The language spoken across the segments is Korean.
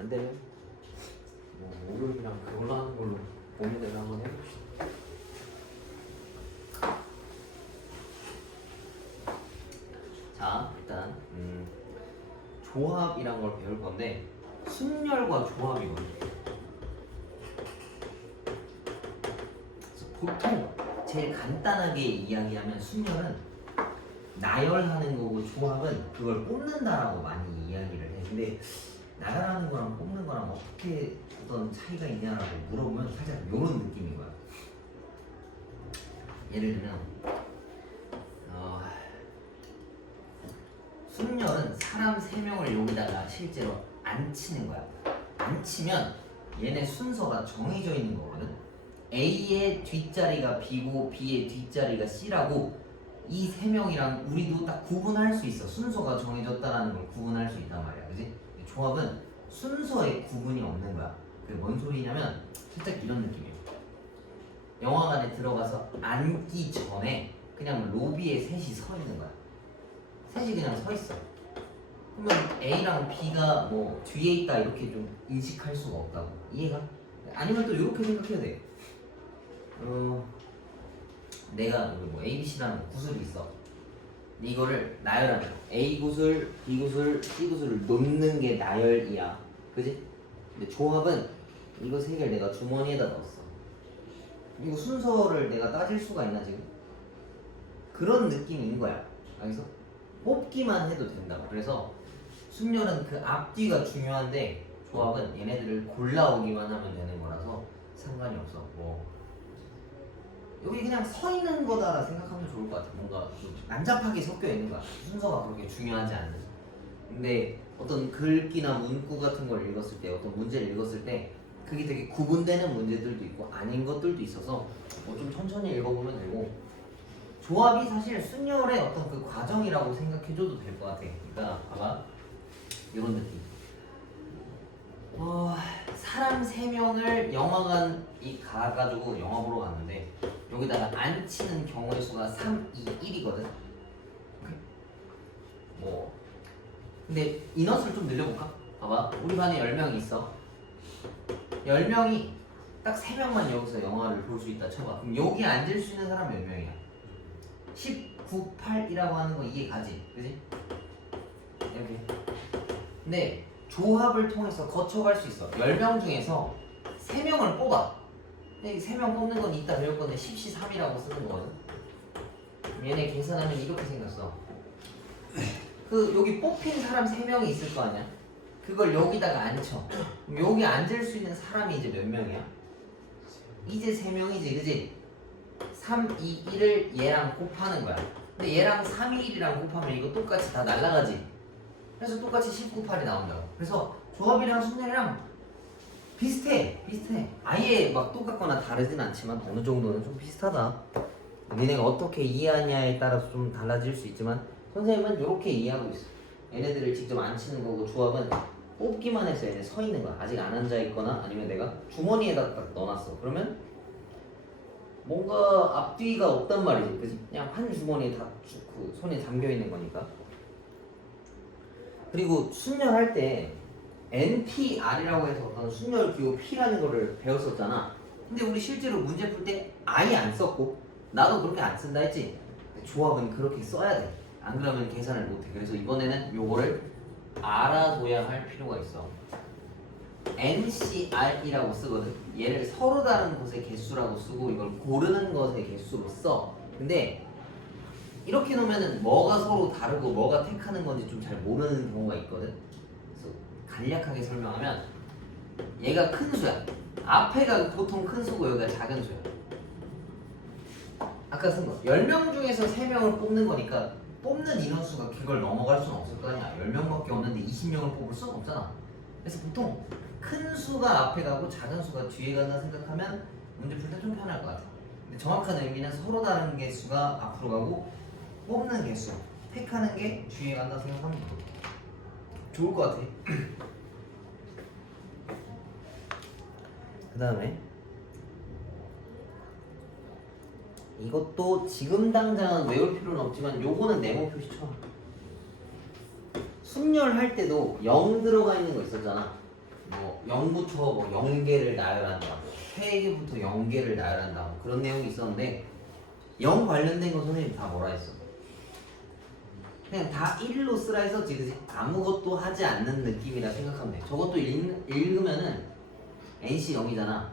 안 되면 뭐 목욕이랑 그걸로 하는 걸로 고민을 한번 해봅시다. 자, 일단 조합이란 걸 배울 건데 순열과 조합이거든요. 보통 제일 간단하게 이야기하면 순열은 나열하는 거고 조합은 그걸 뽑는다라고 많이 이야기를 해. 근데 나열하는 거랑 뽑는 거랑 어떻게 어떤 차이가 있냐라고 물어보면 살짝 이런 느낌인 거야. 예를 들면 순열은 사람 3명을 여기다가 실제로 앉히는 거야. 앉히면 얘네 순서가 정해져 있는 거거든. A의 뒷자리가 B고 B의 뒷자리가 C라고 이 3명이랑 우리도 딱 구분할 수 있어. 순서가 정해졌다라는 걸 구분할 수 있단 말이야. 그지? 조합은 순서에 구분이 없는 거야. 그게 뭔 소리냐면 살짝 이런 느낌이에요. 영화관에 들어가서 앉기 전에 그냥 로비에 셋이 서 있는 거야. 셋이 그냥 서 있어. 그러면 A랑 B가 뭐 뒤에 있다 이렇게 좀 인식할 수가 없다고. 이해가? 아니면 또 이렇게 생각해야 돼. 내가 뭐 A, B, C라는 구슬이 있어. 이거를 나열하면 A 구슬, B 구슬, C 구슬을 놓는 게 나열이야. 그지? 근데 조합은 이거 3개를 내가 주머니에다 넣었어. 이거 순서를 내가 따질 수가 있나 지금? 그런 느낌인 거야. 알겠어? 뽑기만 해도 된다고. 그래서 순열은 그 앞뒤가 중요한데 조합은 얘네들을 골라오기만 하면 되는 거라서 상관이 없어. 뭐 여기 그냥 서 있는 거다라 생각하면 좋을 것 같아. 뭔가 좀 난잡하게 섞여 있는 거야. 순서가 그렇게 중요하지 않는. 근데 어떤 글귀나 문구 같은 걸 읽었을 때, 어떤 문제를 읽었을 때 그게 되게 구분되는 문제들도 있고 아닌 것들도 있어서 좀 천천히 읽어보면 되고, 조합이 사실 순열의 어떤 그 과정이라고 생각해줘도 될 것 같아. 그러니까 봐봐, 이런 느낌. 사람 3명을 영화관에 가가지고 영화 보러 갔는데 여기다가 앉히는 경우의 수가 3, 2, 1이거든. 뭐 근데 인원수를 좀 늘려볼까? 봐봐, 우리 반에 10명이 있어. 10명이 딱 3명만 여기서 영화를 볼 수 있다 쳐봐. 그럼 여기 앉을 수 있는 사람 몇 명이야? 19, 8이라고 하는 거 이해 가지? 그지? 이렇게. 근데 조합을 통해서 거쳐갈 수 있어. 10명 중에서 3명을 뽑아. 근데 3명 뽑는 건 이따 배울 건데 10시 3이라고 쓰는 거거든. 얘네 계산하면 이렇게 생겼어. 그 여기 뽑힌 사람 3명이 있을 거 아니야? 그걸 여기다가 앉혀. 그럼 여기 앉을 수 있는 사람이 이제 몇 명이야? 이제 3명이지, 그지? 3, 2, 1을 얘랑 곱하는 거야. 근데 얘랑 3, 2, 1이랑 곱하면 이거 똑같이 다 날라가지? 그래서 똑같이 19, 8이 나온다고. 그래서 조합이랑 순열이랑 비슷해. 아예 막 똑같거나 다르진 않지만 어느 정도는 좀 비슷하다. 니네가 어떻게 이해하냐에 따라서 좀 달라질 수 있지만 선생님은 이렇게 이해하고 있어. 얘네들을 직접 앉히는 거고, 조합은 뽑기만 해서 얘네 서 있는 거야. 아직 안 앉아 있거나 아니면 내가 주머니에다 딱 넣어놨어. 그러면 뭔가 앞뒤가 없단 말이지, 그지? 그냥 한 주머니에 다 그 손에 담겨 있는 거니까. 그리고 순열할 때 NPR이라고 해서 어떤 순열 기호 P라는 거를 배웠었잖아. 근데 우리 실제로 문제 풀 때 아예 안 썼고, 나도 그렇게 안 쓴다 했지? 조합은 그렇게 써야 돼. 안 그러면 계산을 못 해. 그래서 이번에는 요거를 알아둬야 할 필요가 있어. NCR이라고 쓰거든. 얘를 서로 다른 것의 개수라고 쓰고 이걸 고르는 것의 개수로 써. 근데 이렇게 놓으면은 뭐가 서로 다르고 뭐가 택하는 건지 좀 잘 모르는 경우가 있거든. 그래서 간략하게 설명하면 얘가 큰 수야. 앞에가 보통 큰 수고 여기가 작은 수야. 아까 쓴 거 10명 중에서 3명을 뽑는 거니까 뽑는 인원수가 그걸 넘어갈 수는 없을 거 아니야. 10명밖에 없는데 20명을 뽑을 수는 없잖아. 그래서 보통 큰 수가 앞에 가고 작은 수가 뒤에 간다 생각하면 문제 풀 때 좀 편할 것 같아. 근데 정확한 의미는 서로 다른 개수가 앞으로 가고 뽑는 개수, 택하는 게 뒤에 간다 생각하면 좋을 것 같아. 그 다음에 이것도 지금 당장은 외울 필요는 없지만 요거는 네모 표시 쳐. 순열할 때도 0 들어가 있는 거 있었잖아. 뭐 0부터 뭐 0개를 나열한다, 세개부터 0개를 나열한다, 뭐 그런 내용이 있었는데 0 관련된 거 선생님 다 뭐라 했어? 그냥 다 1로 쓰라 했었지, 그지? 아무것도 하지 않는 느낌이라 생각하면 돼. 저것도 읽으면은 NC 0이잖아.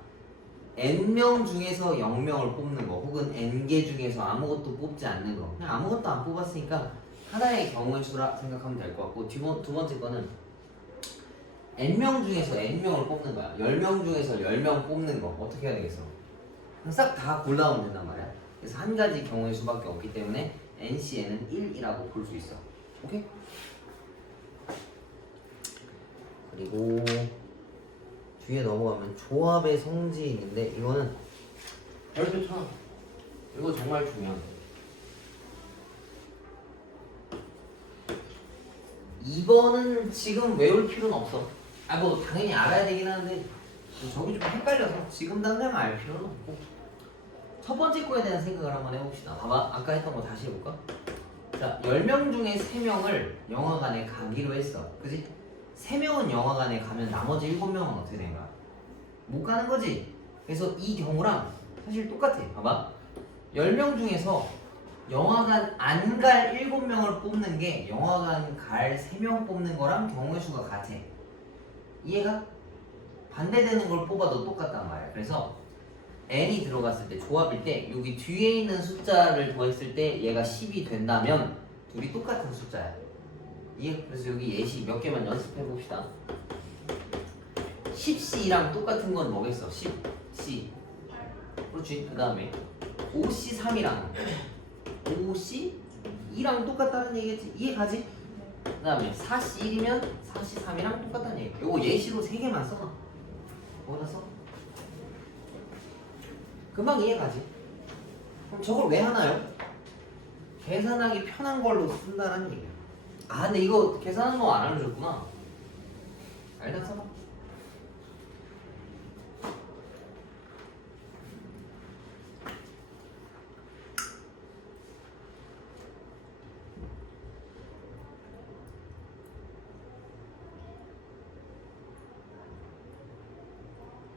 N명 중에서 0명을 뽑는 거, 혹은 N개 중에서 아무것도 뽑지 않는 거. 그냥 아무것도 안 뽑았으니까 하나의 경우의 수라 생각하면 될 것 같고, 두 번째 거는 N명 중에서 N명을 뽑는 거야. 10명 중에서 10명 뽑는 거. 어떻게 해야 되겠어? 싹 다 골라오면 된단 말이야. 그래서 한 가지 경우의 수밖에 없기 때문에 NC에는 1이라고 볼 수 있어. 오케이? 그리고 뒤에 넘어가면 조합의 성질이 있는데, 이거는 별표 쳐. 이거 정말 중요한 거. 2번은 지금 외울 필요는 없어. 뭐 당연히 알아야 되긴 하는데 저기 좀 헷갈려서 지금 당장 알 필요는 없고, 첫 번째 거에 대한 생각을 한번 해봅시다. 봐봐, 아까 했던 거 다시 해볼까? 자, 10명 중에 3명을 영화관에 가기로 했어, 그지? 3명은 영화관에 가면 나머지 7명은 어떻게 된 거야? 못 가는 거지? 그래서 이 경우랑 사실 똑같아. 봐봐, 10명 중에서 영화관 안 갈 7명을 뽑는 게 영화관 갈 3명 뽑는 거랑 경우의 수가 같아. 이해가? 반대되는 걸 뽑아도 똑같단 말이야. 그래서 n이 들어갔을 때, 조합일 때 여기 뒤에 있는 숫자를 더했을 때 얘가 10이 된다면 둘이 똑같은 숫자야. 이해? 그래서 여기 예시 몇 개만 연습해 봅시다. 10C랑 똑같은 건 뭐겠어? 10C. 그렇지. 그 다음에 5C3이랑 5C2랑 똑같다는 얘기겠지. 이해 가지? 그 다음에 4C1이면 4C3이랑 똑같다는 얘기. 요거 예시로 3개만 써봐. 뭐다 써? 금방 이해 가지? 그럼 저걸 왜 하나요? 계산하기 편한 걸로 쓴다는 얘기야. 아, 근데 이거 계산하는 거 안 알려줬구나. 일단 써봐.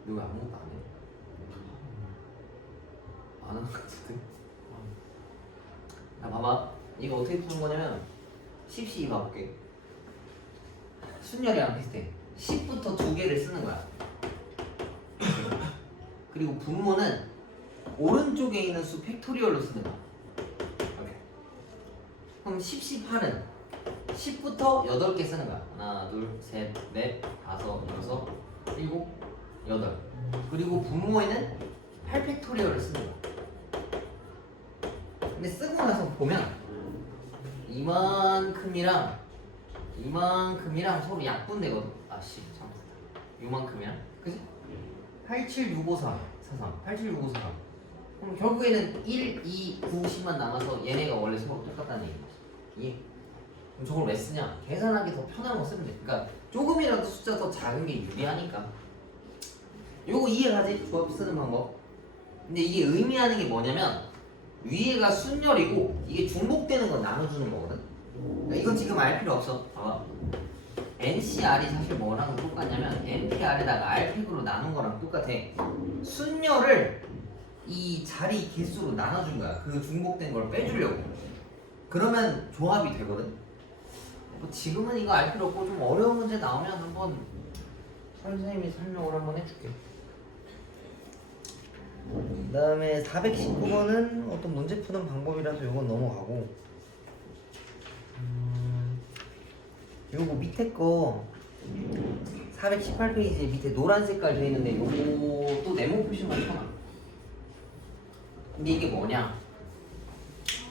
너 아무것도 안 해? 안 하는 것 같은데? 자, 봐봐. 이거 어떻게 푸는 거냐면 10C 봐볼게. 순열이랑 비슷해. 10부터 2개를 쓰는 거야. 그리고 분모는 오른쪽에 있는 수 팩토리얼로 쓰는 거야. 오케이. 그럼 10C8은 10부터 8개 쓰는 거야. 하나, 둘, 셋, 넷, 다섯, 여섯, 일곱, 여덟. 그리고 분모에는 8팩토리얼을 쓰는 거야. 근데 쓰고 나서 보면 이만큼이랑 서로 약분되거든. 아씨, 참. 요만큼이랑, 그지? 876543 87653. 그럼 결국에는 1, 2, 9, 10만 남아서 얘네가 원래 서로 똑같다는 얘기지. 이해? 그럼 저걸 왜 쓰냐? 계산하기 더 편한 거 쓰면 돼. 그러니까 조금이라도 숫자 더 작은 게 유리하니까. 요거 이해가지? 조합 쓰는 방법. 근데 이게 의미하는 게 뭐냐면, 위에가 순열이고 이게 중복되는 건 나눠주는 거거든. 그러니까 이건 지금 알 필요 없어. 봐봐. NCR이 사실 뭐랑 똑같냐면 NPR에다가 R팩으로 나눈 거랑 똑같아. 순열을 이 자리 개수로 나눠준 거야. 그 중복된 걸 빼주려고. 그러면 조합이 되거든. 뭐 지금은 이거 알 필요 없고, 좀 어려운 문제 나오면 한번 선생님이 설명을 한번 해줄게. 그 다음에 419번은 어떤 문제 푸는 방법이라서 이건 넘어가고, 요거 밑에 거 418페이지에 밑에 노란 색깔 되어 있는데 요거 또 네모 표시만 쳐놔. 근데 이게 뭐냐,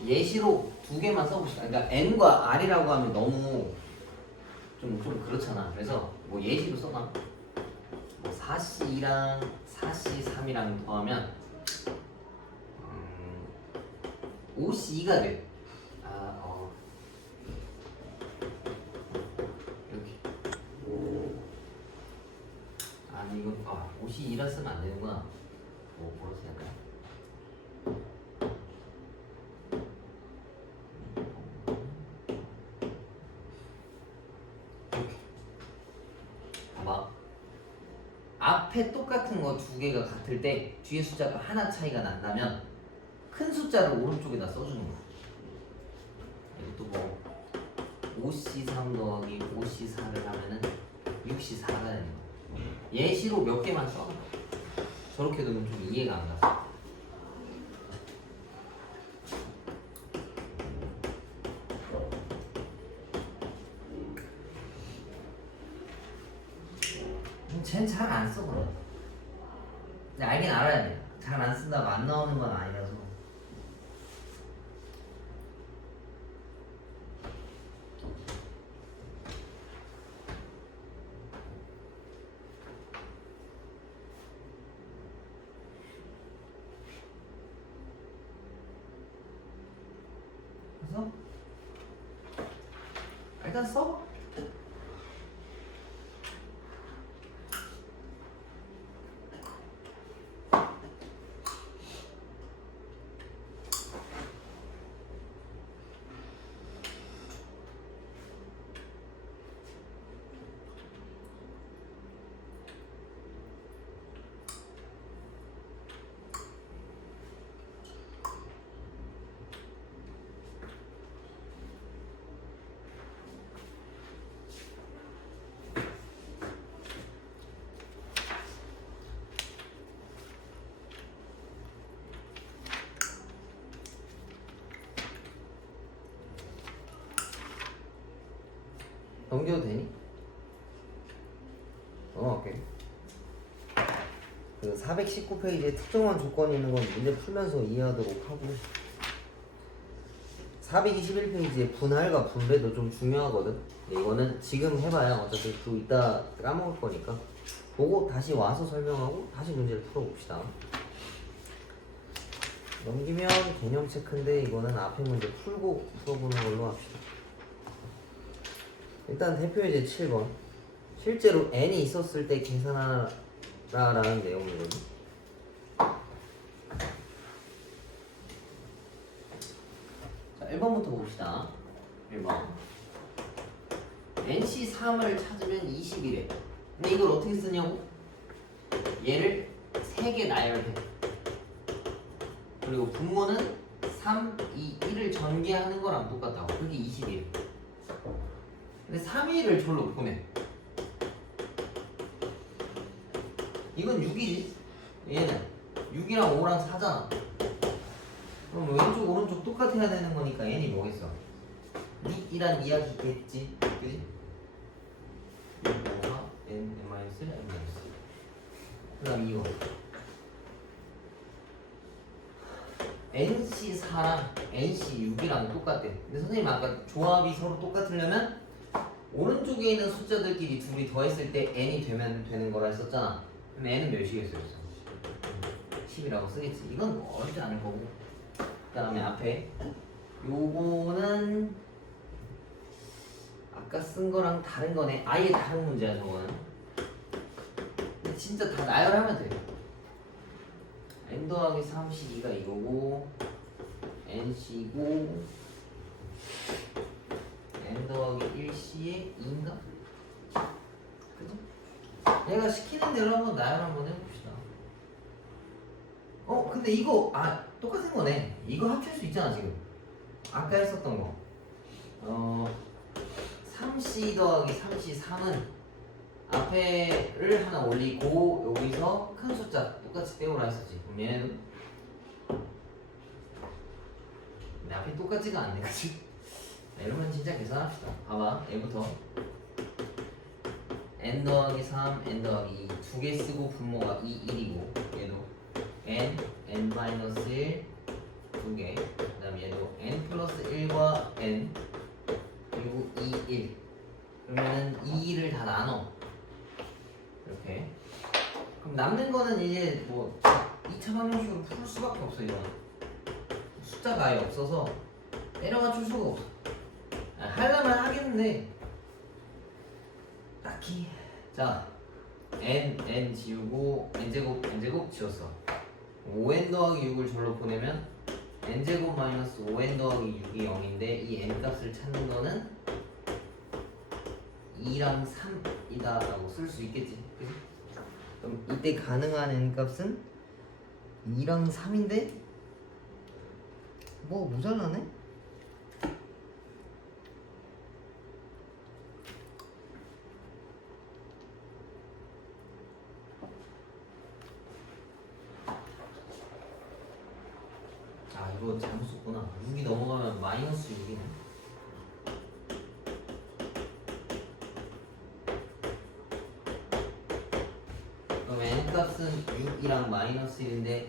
예시로 2개만 써봅시다. 그러니까 N과 R이라고 하면 너무 좀 그렇잖아. 그래서 뭐 예시로 써놔. 뭐 4C2랑 4C3이랑 더하면 5C2가 돼. 이렇게. 아니 이거 5C2라 쓰면 안 되는구나. 뭐로 써야 할까요? 이렇게. 봐봐. 앞에 똑같은 거 두 개가 같을 때 뒤에 숫자가 하나 차이가 난다면 큰 숫자를 오른쪽에다 써주는 거야. 이것도 뭐 5C3 더하기 5C4를 하면은 6C4가 되는 거야. 예시로 몇 개만 써. 저렇게 두면 좀 이해가 안 가서. 쟤는 잘 안 써, 그럼. 근데 알긴 알아야 돼. 잘 안 쓴다고 안 나오는 건 아니라서. 그래서 일단 써. 넘겨도 되니? 오케이. 그 419페이지에 특정한 조건이 있는 건 문제 풀면서 이해하도록 하고 421페이지에 분할과 분배도 좀 중요하거든. 이거는 지금 해봐야 어차피 또 이따 까먹을 거니까 보고 다시 와서 설명하고 다시 문제를 풀어봅시다. 넘기면 개념 체크인데 이거는 앞에 문제 풀고 풀어보는 걸로 합시다. 일단 대표 예제 7번. 실제로 n이 있었을 때 계산하라라는 내용이거든. 자, 1번부터 봅시다. 1번. NC3을 찾으면 21에. 근데 이걸 어떻게 쓰냐고? 얘를 3개 나열해. 그리고 분모는 3, 2, 1을 전개하는 거랑 똑같다고. 그게 21. 근데 3일을 절로 보내. 이건 6이지. 얘는 6이랑 5랑 4잖아. 그럼 왼쪽 오른쪽 똑같아야 되는 거니까 n이 뭐겠어? 2이란 이야기겠지. 그지? 6, 5, 4, n, n-1, n-. 그 다음 이거 nc4랑 nc6이랑 똑같대. 근데 선생님 아까 조합이 서로 똑같으려면 오른쪽에 있는 숫자들끼리 둘이 더했을 때 n이 되면 되는 거라 했었잖아. 그럼 n은 몇이겠어요? 10이라고 쓰겠지. 이건 어렵지 않을 거고. 그 다음에 앞에 요거는 아까 쓴 거랑 다른 거네. 아예 다른 문제야 저거는. 근데 진짜 다 나열하면 돼. n 더하기 3c2가 이거고 nc고 n 더하기 1c에 2인가? 그죠? 얘가 시키는 대로 한번 나열 한번 해봅시다. 근데 이거 똑같은 거네. 이거 합칠 수 있잖아 지금. 아까 했었던 거. 3c 더하기 3c 3은 앞에를 하나 올리고 여기서 큰 숫자 똑같이 떼오라 했었지. 그럼 얘는 근데 앞이 똑같지가 않네, 그치? 이러면 진짜 계산합시다. 봐봐, 얘부터 n 더하기 3, n 더하기 2 두 개 쓰고 분모가 2, 1이고 얘도 n, n-1 두 개. 그 다음 얘도 n 플러스 1과 n 그리고 2, 1. 그러면은 2, 1을 다 나눠. 이렇게. 그럼 남는 거는 이제 뭐 2차 방정식으로 풀 수밖에 없어. 이거는 숫자가 아예 없어서 때려 맞출 수가 없어. 하려면 하겠는데 딱히. 자, n 지우고 n제곱 지웠어. 5n 더하기 6을 절로 보내면 n제곱 마이너스 5n 더하기 6이 0인데 이 n 값을 찾는 거는 2랑 3이다 라고 쓸 수 있겠지. 그치? 그럼 이때 가능한 n값은 2랑 3인데 뭐 모자라네? 아 이거 잘못 썼구나. 6이 넘어가면 마이너스 6이네. 그럼 n값은 6이랑 마이너스 1인데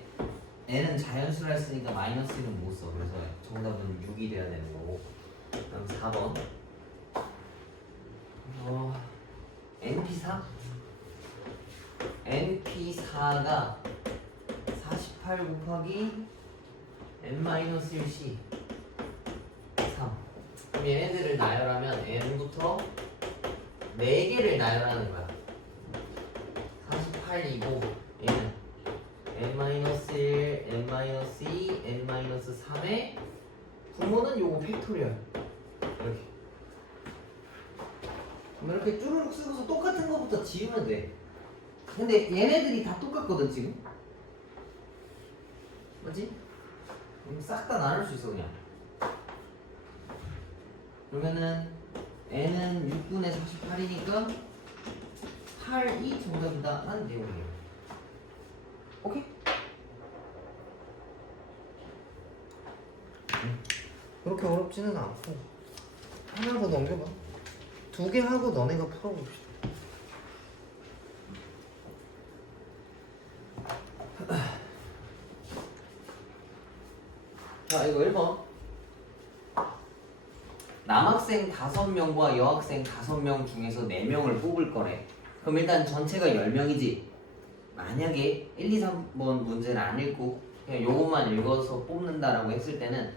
n은 자연수라 했으니까 마이너스 1은 못 써. 그래서 정답은 6이 돼야 되는 거고. 그럼 4번 NP4? NP4가 48 곱하기 n-1c 3. 그럼 얘네들을 나열하면 n부터 4개를 나열하는 거야. 48이고 얘는 n-1, n-2, n-3의 부모는 요거 팩토리얼 이렇게. 그럼 이렇게 쭈루룩 쓰고서 똑같은 거부터 지우면 돼. 근데 얘네들이 다 똑같거든 지금. 맞지? 싹 다 나눌 수 있어 그냥. 그러면은 n은 6분의 48이니까 8이 정답이다 라는 내용이에요. 오케이? 그렇게 어렵지는 않고 하나 더 넘겨봐. 2개 하고 너네가 풀어봅시다. 자 이거 1번 남학생 5명과 여학생 5명 중에서 4명을 뽑을 거래. 그럼 일단 전체가 10명이지. 만약에 1, 2, 3번 문제를 안 읽고 그냥 요것만 읽어서 뽑는다라고 했을 때는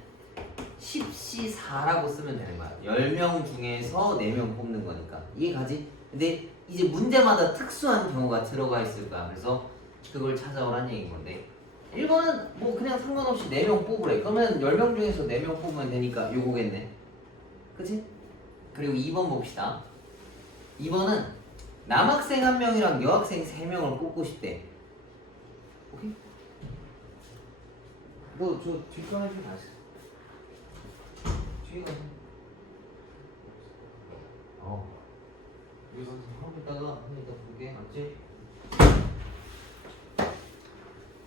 10C4라고 쓰면 되는 거야. 10명 중에서 4명 뽑는 거니까. 이해가지? 근데 이제 문제마다 특수한 경우가 들어가 있을 거야. 그래서 그걸 찾아오란 얘기인 건데 1번은 뭐 그냥 상관없이 4명 뽑으래. 그러면 10명 중에서 4명 뽑으면 되니까 요거겠네. 그치? 그리고 2번 봅시다. 2번은 남학생 1명이랑 여학생 3명을 뽑고 싶대. 오케이? 뭐 저 뒷편에 좀 다시 뒤에 가서 여기서 하고 있다가 볼게. 맞지?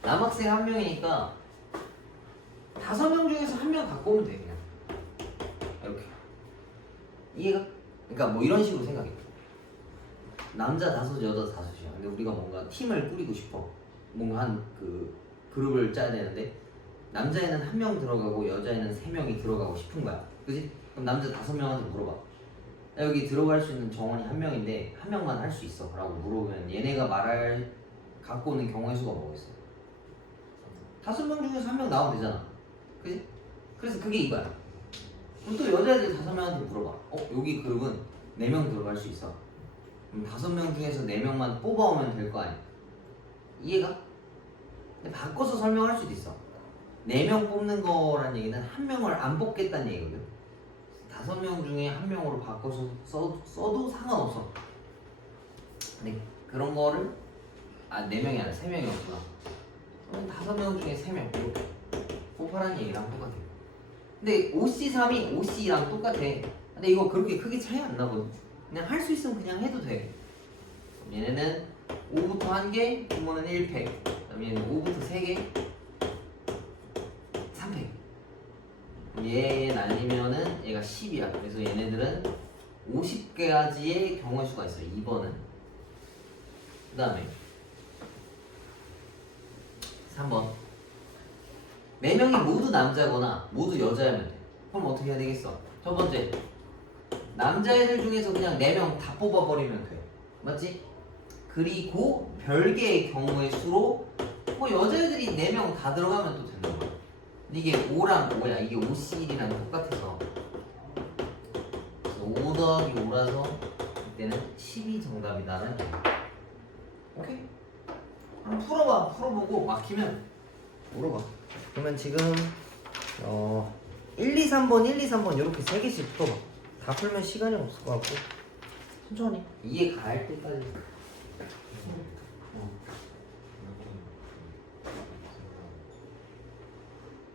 남학생 1명이니까 5명 중에서 1명 갖고 오면 돼 그냥. 이렇게. 이해가? 그러니까 뭐 이런 식으로 생각해. 남자 5, 여자 5이야. 근데 우리가 뭔가 팀을 꾸리고 싶어. 뭔가 한 그 그룹을 짜야 되는데 남자애는 1명 들어가고 여자애는 3명이 들어가고 싶은 거야. 그지? 그럼 남자 5명한테 물어봐. 여기 들어갈 수 있는 정원이 1명인데 1명만 할 수 있어 라고 물어보면 얘네가 말할 갖고 오는 경우의 수가 뭐겠어? 5명 중에서 1명 나오면 되잖아. 그지? 그래서 그게 이거야. 그럼 또 여자애들 5명한테 물어봐. 여기 그룹은 4명 들어갈 수 있어. 그럼 5명 중에서 4명만 뽑아오면 될 거 아니야. 이해가? 근데 바꿔서 설명할 수도 있어. 4명 뽑는 거란 얘기는 1명을 안 뽑겠다는 얘기거든. 5명 중에 1명으로 바꿔서 써도 상관없어. 근데 그런 거를 4명이 아니라 3명이었구나. 그럼 5명 중에 3명 이렇게 뽑아라는 얘기랑 똑같아요. 근데 OC3이 OC랑 똑같아. 근데 이거 그렇게 크게 차이 안 나거든. 그냥 할 수 있으면 그냥 해도 돼. 얘네는 5부터 1개, 부모는 1팩. 그다음에 얘는 5부터 3개, 3팩. 얘 날리면은 얘가 10이야. 그래서 얘네들은 50개까지의 경우의 수가 있어요. 2번은. 그 다음에 3번 4명이 모두 남자거나 모두 여자야면 돼. 그럼 어떻게 해야 되겠어? 첫 번째 남자애들 중에서 그냥 4명 다 뽑아버리면 돼. 맞지? 그리고 별개의 경우의 수로 뭐 여자애들이 4명 다 들어가면 또 되는 거야. 근데 이게 5랑 5야. 이게 5C1이랑 똑같아서 그래서 5 더하기 5라서 이때는 10이 정답이다는 거야. 오케이? 한번 풀어봐. 풀어보고 막히면 물어봐. 그러면 지금 1, 2, 3번, 1, 2, 3번 이렇게 3개씩 풀어봐. 다 풀면 시간이 없을 것 같고 천천히 이해 가할 때까지.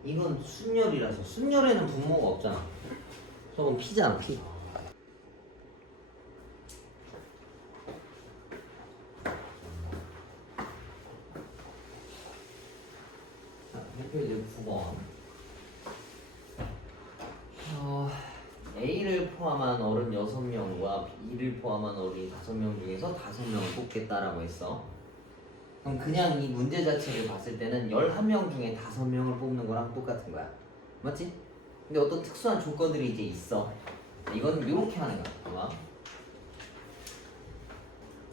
이건 순열이라서 순열에는 분모가 없잖아. 저건 P잖아 P. 자, 1페이지 9번. A를 포함한 어른 6명과 B를 포함한 어린이 5명 중에서 5명을 뽑겠다라고 했어. 그럼 그냥 이 문제 자체를 봤을 때는 11명 중에 5명을 뽑는 거랑 똑같은 거야. 맞지? 근데 어떤 특수한 조건들이 이제 있어. 이거는 이렇게 하는 거야. 봐봐.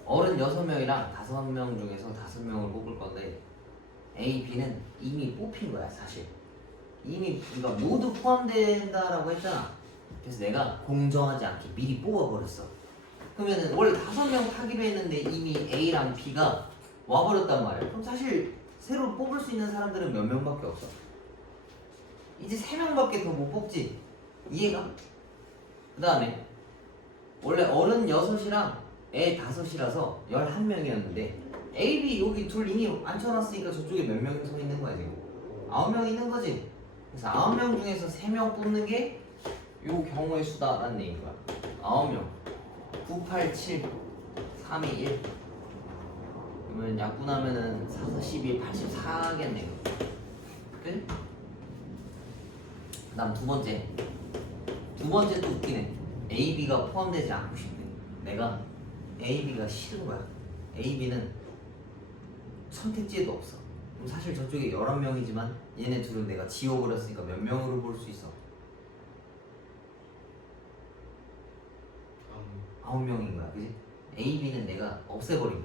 어른 6명이랑 5명 중에서 5명을 뽑을 건데 A, B는 이미 뽑힌 거야 사실. 이미 그러니까 모두 포함된다라고 했잖아. 그래서 내가 공정하지 않게 미리 뽑아버렸어. 그러면은 원래 5명 타기로 했는데 이미 A랑 B가 와버렸단 말이야. 그럼 사실 새로 뽑을 수 있는 사람들은 몇 명밖에 없어. 이제 3명밖에 더 못 뽑지. 이해가? 그 다음에 원래 어른 6이랑 애 5이라서 11명이었는데 A, B 여기 둘 이미 앉혀놨으니까 저쪽에 몇 명이 서 있는 거야 지금? 9명 있는 거지. 그래서 9명 중에서 3명 뽑는 게 요 경우의 수다라는 얘기인 거야. 9명 9, 8, 7, 3, 2, 1 그러면 약분하면은 4, 4, 12, 84겠네. 그래? 그 다음 두 번째 또 웃기네. A, B가 포함되지 않고 싶네. 내가 A, B가 싫은 거야. A, B는 선택지에도 없어. 그럼 사실 저쪽에 11명이지만 얘네 둘은 내가 지워버렸으니까 몇 명으로 볼 수 있어? 9명인 거야, 그지? A, B는 내가 없애버린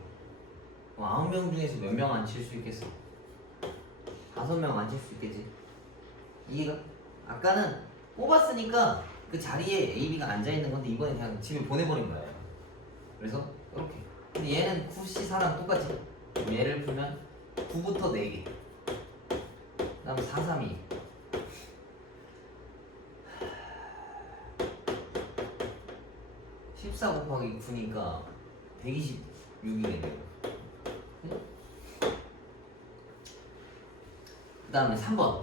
거야. 9명 중에서 몇 명 안 칠 수 있겠어? 5명 안 칠 수 있겠지? 이해가? 아까는 뽑았으니까 그 자리에 A, B가 앉아있는 건데 이번엔 그냥 집에 보내버린 거야. 그래서 이렇게. 근데 얘는 9C 4랑 똑같지? 그럼 얘를 풀면 9부터 4개 그 다음 4, 3, 2 14 곱하기 9니까 126이겠네요. 그 다음에 3번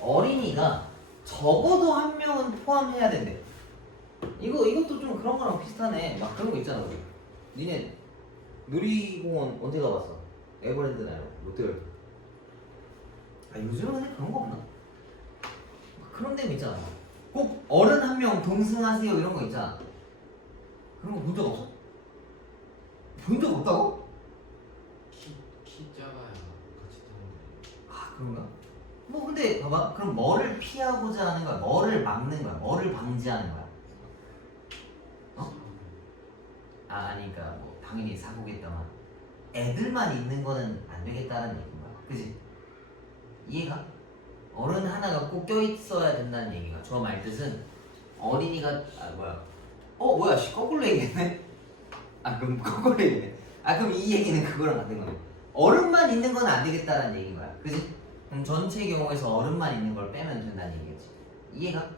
어린이가 적어도 한 명은 포함해야 된대. 이것도 좀 그런 거랑 비슷하네. 막 그런 거 있잖아. 우리 니네 놀이공원 언제 가봤어? 에버랜드나 롯데월드. 아 요즘은 근데 그런 거 없나? 그런 데는 있잖아. 꼭 어른 한 명 동승하세요 이런 거 있잖아. 그런 거 본 적 없어? 본 적 없다고? 키 작아야 같이 타는 아 그런가? 뭐 근데 봐봐. 그럼 뭐를 피하고자 하는 거야? 뭐를 막는 거야? 뭐를 방지하는 거야? 어? 아니까 뭐 당연히 사고겠다만 애들만 있는 거는 안 되겠다는 얘기인 거야. 그지? 이해가? 어른 하나가 꼭 껴있어야 된다는 얘기가. 저 말 뜻은 어린이가 뭐야 거꾸로 얘기했네. 아 그럼 거꾸로 얘기네. 아 그럼 이 얘기는 그거랑 같은 거네. 어른만 있는 건 안 되겠다는 얘기인 거야. 그지? 그럼 전체 경우에서 어른만 있는 걸 빼면 된다는 얘기겠지. 이해가?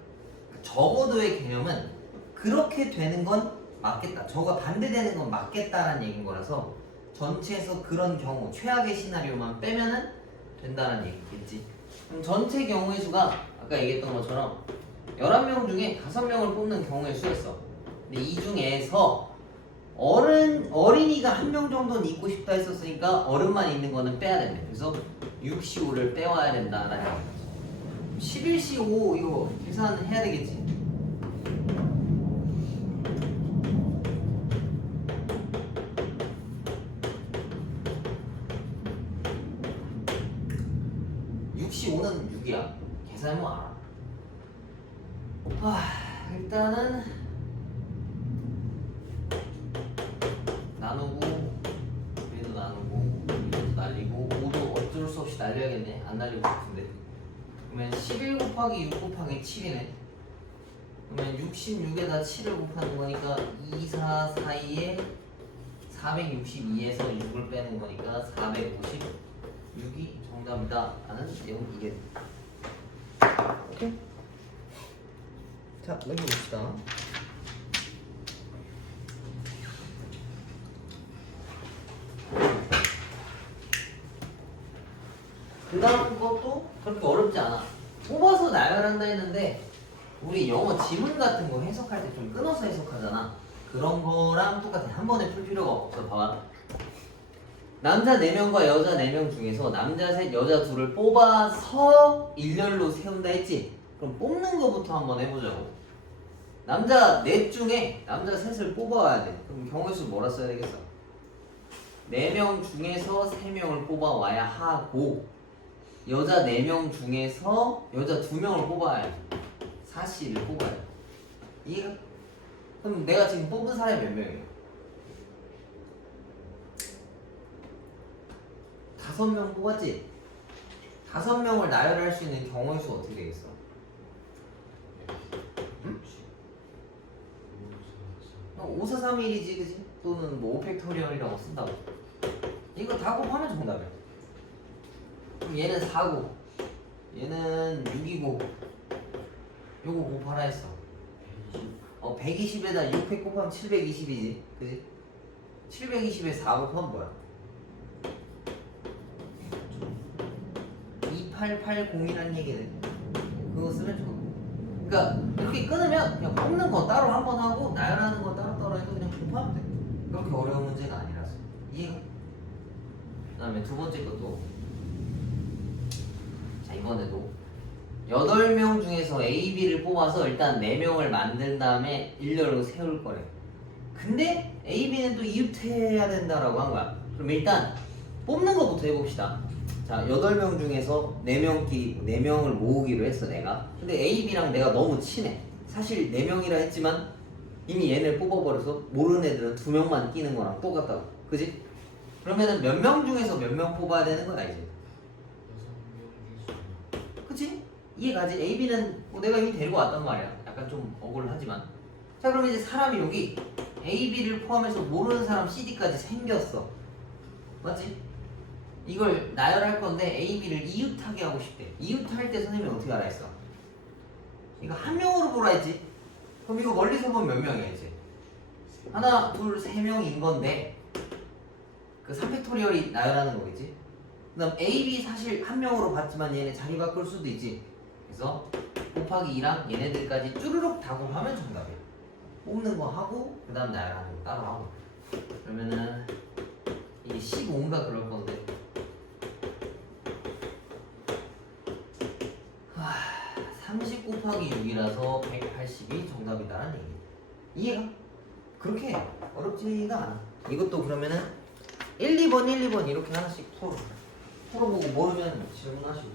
적어도의 개념은 그렇게 되는 건 맞겠다. 저거 반대되는 건 맞겠다라는 얘기인 거라서 전체에서 그런 경우 최악의 시나리오만 빼면은 된다는 얘기겠지. 그럼 전체 경우의 수가 아까 얘기했던 것처럼 11명 중에 5명을 뽑는 경우의 수였어. 근데 이 중에서 어린이가 한 명 정도는 있고 싶다 했었으니까 어른만 있는 거는 빼야 된대. 그래서 6C5를 빼와야 된다라는 얘기지. 11C5 이거 계산해야 되겠지. C5는 6이야. 계산해보면 알아. 일단은 나누고 얘도 나누고 얘도 날리고 5도 어쩔 수 없이 날려야겠네. 안 날리고 싶은데. 그러면 11 곱하기 6 곱하기 7이네. 그러면 66에다 7을 곱하는 거니까 2, 4 사이에 462에서 6을 빼는 거니까 456이 정답이다 라는 내용. 이게 오케이? 자, 넘겨봅시다. 그 다음 것도 그렇게 어렵지 않아. 뽑아서 나열한다 했는데 우리 영어 지문 같은 거 해석할 때 좀 끊어서 해석하잖아. 그런 거랑 똑같아. 한 번에 풀 필요가 없어. 봐봐. 남자 4명과 여자 4명 중에서 남자 셋, 여자 둘을 뽑아서 일렬로 세운다 했지? 그럼 뽑는 거부터 한번 해보자고. 남자 넷 중에 남자 셋을 뽑아와야 돼. 그럼 경우수 뭐라 써야 되겠어? 4명 중에서 3명을 뽑아와야 하고 여자 4명 중에서 여자 2명을 뽑아야 돼. 사씨를 뽑아야 돼. 이해가? 그럼 내가 지금 뽑은 사람이 몇 명이에요? 5명 뽑았지? 5명을 나열할 수 있는 경우의 수 어떻게 되겠어? 응? 5431이지, 그지? 또는 뭐 5팩토리얼이라고 쓴다고. 이거 다 곱하면 정답이야. 그럼 얘는 4고, 얘는 6이고, 요거 곱하라 했어. 120에다 6팩 곱하면 720이지, 그지? 720에 4 곱하면 뭐야? 2880이라는 얘기는 그거 쓰면 좋아. 그러니까 이렇게 끊으면 그냥 뽑는 거 따로 한 번 하고 나열하는 거 따로 해도 그냥 곱하면 돼. 그렇게 어려운 문제가 아니라서. 이해가? 그 다음에 두 번째 것도, 자 이번에도 8명 중에서 A, B를 뽑아서 일단 4명을 만든 다음에 일렬로 세울 거래. 근데 A, B는 또 이웃해야 된다라고 한 거야. 그럼 일단 뽑는 거부터 해봅시다. 자, 8명 중에서 4명을 모으기로 했어, 내가. 근데 A, B랑 내가 너무 친해. 사실 4명이라 했지만 이미 얘네를 뽑아버려서 모르는 애들은 2명만 끼는 거랑 똑같다고. 그지? 그러면은 몇 명 중에서 몇 명 뽑아야 되는 거야, 이제. 6명 그치? 이해가지? A, B는 뭐 내가 이미 데리고 왔단 말이야. 약간 좀 억울하지만. 자, 그럼 이제 사람이 여기 A, B를 포함해서 모르는 사람 CD까지 생겼어. 맞지? 이걸 나열할 건데 A, B를 이웃하게 하고 싶대. 이웃할 때 선생님이 어떻게 알아 했어? 이거 한 명으로 보라 했지? 그럼 이거 멀리서 보면 몇 명이야 이제? 하나, 둘, 3명인 건데 그 3팩토리얼이 나열하는 거겠지? 그 다음 A, B 사실 한 명으로 봤지만 얘네 자리 바꿀 수도 있지. 그래서 곱하기 2랑 얘네들까지 쭈르륵 다 곱하면 정답이야. 뽑는 거 하고 그 다음 나열하는 거 따로 하고. 그러면은 이게 15인가 그럴 건데 30 곱하기 6이라서 180이 정답이다라는 얘기. 이해가? 그렇게 어렵지가 않아. 이것도 그러면은 1, 2번, 1, 2번 이렇게 하나씩 풀어보고 모르면 질문하시고.